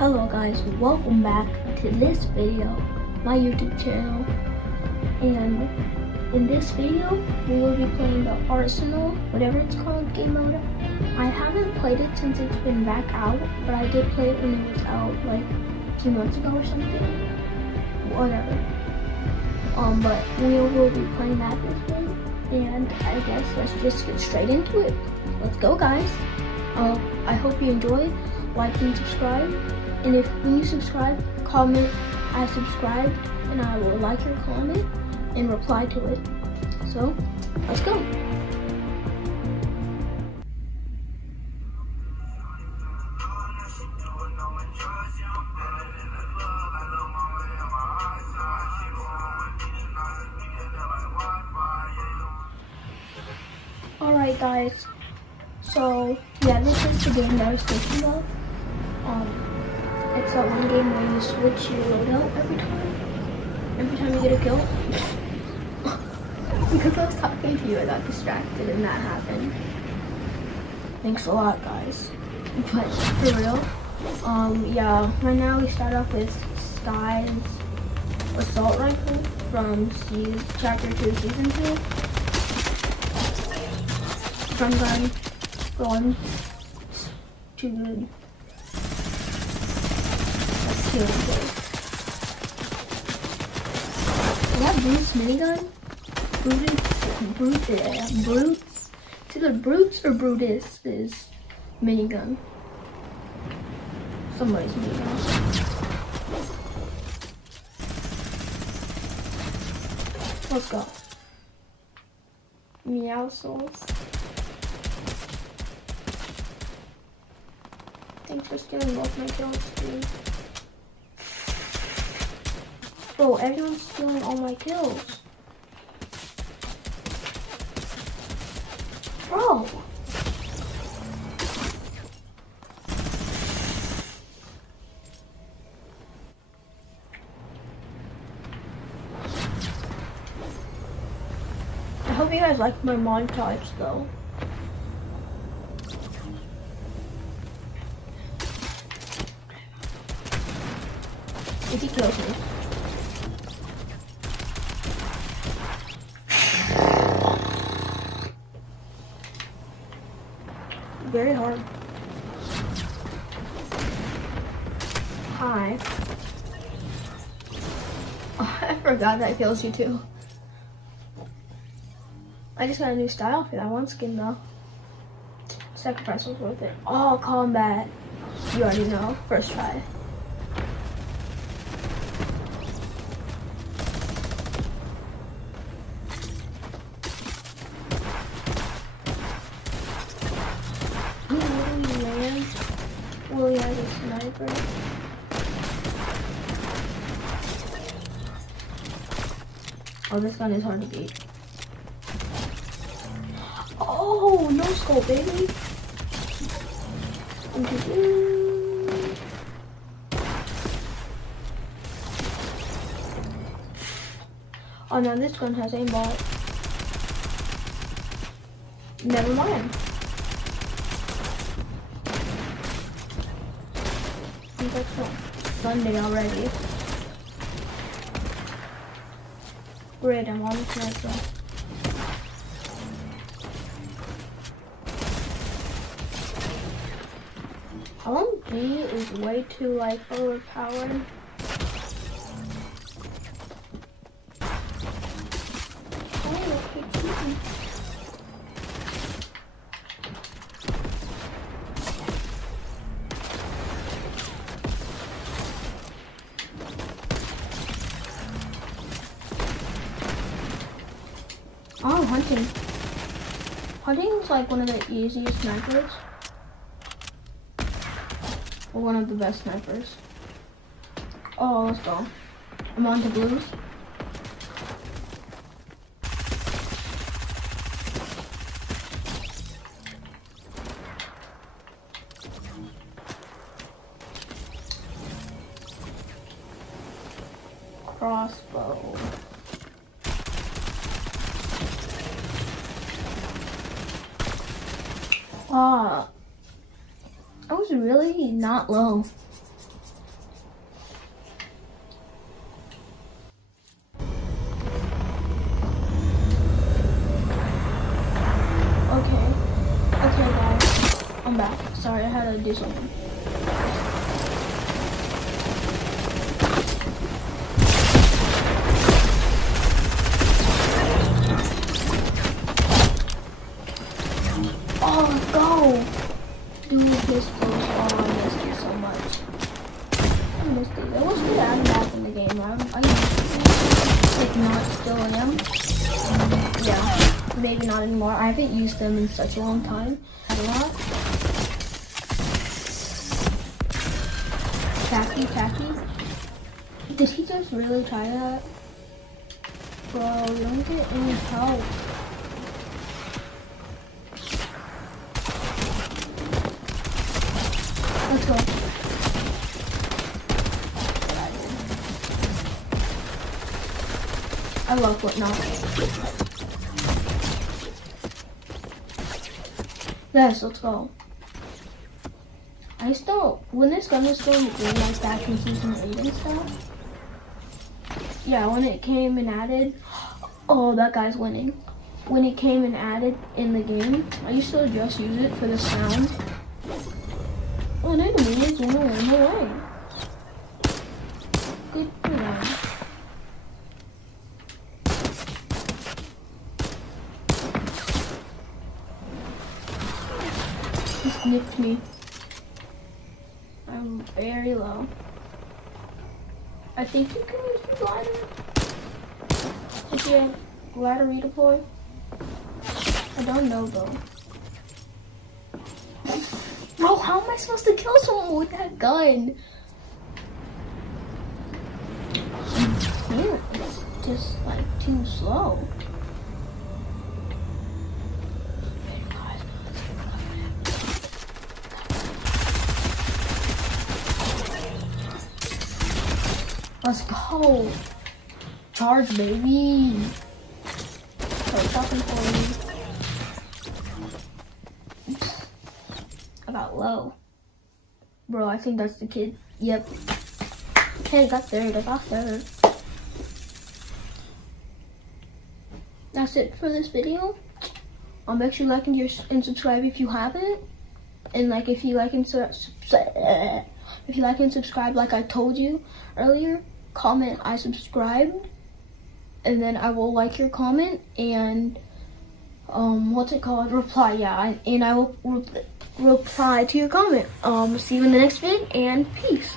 Hello guys, welcome back to this video, my YouTube channel. And in this video, we will be playing the Arsenal, whatever it's called, game mode. I haven't played it since it's been back out, but I did play it when it was out like 2 months ago or something. Whatever. But we will be playing that this week. And I guess let's just get straight into it. Let's go, guys. I hope you enjoy. Like and subscribe. And if when you subscribe, comment I subscribed, and I will like your comment and reply to it. So let's go. Alright guys, so yeah, this is the game that I was thinking of. It's that one game where you switch your loadout every time you get a kill. Because I was talking to you, I got distracted and that happened. Thanks a lot, guys. But for real, yeah, right now we start off with Sky's assault rifle from Chapter 2, Season 2. Stun gun, going too good. That's too good. Is that Brute's minigun? Brute's. It's either Brute's or Brutus's minigun. Somebody's minigun. Let's go. Meow souls. Thanks for stealing both my kills, dude. Bro, everyone's stealing all my kills. Bro. I hope you guys like my montage though. If he kills me. Very hard. Hi. Oh, I forgot that kills you too. I just got a new style for that one skin though. Sacrifice was worth it. Oh, combat. You already know. First try. Willie has a sniper. Oh, this gun is hard to beat. Oh, no scope, baby. Oh no, this gun has aimbot. Never mind. It's Sunday already. Great, I'm on the sniper. LMG is way too like overpowered. Oh, hunting. Hunting is like one of the easiest snipers. Or one of the best snipers. Oh, let's go. I'm on to blues. Crossbow. I was really not low. I'm back. Sorry, I had to do something. Oh, let's go! Dude, this close. Oh, I missed you so much. I missed it. It was good adding back in the game. I like not still am. Yeah, maybe not anymore. I haven't used them in such a long time. A lot. Tacky. Did he just really try that? Bro, you don't get any help. Let's go. I love whatnot. Yes, let's go. I still, when this gun was still in the game, like back in season 8 and stuff. Yeah, when it came and added, oh, that guy's winning. When it came and added in the game, I used to just use it for the sound. Oh, an enemy is in the way. Good for them. He snipped me. I'm very low. I think you can use the glider. If you have glider redeploy. I don't know though. Bro, how am I supposed to kill someone with that gun? It's just like too slow. Let's go. Charge, baby. Okay, stopping for me. I got low. Bro, I think that's the kid. Yep. Okay, got third. I got third. That's it for this video. Make sure you like and subscribe if you haven't. And like if you like and subscribe like I told you earlier, comment I subscribed, and then I will like your comment and what's it called? Reply, yeah, and I will reply to your comment. See you in the next vid, and peace.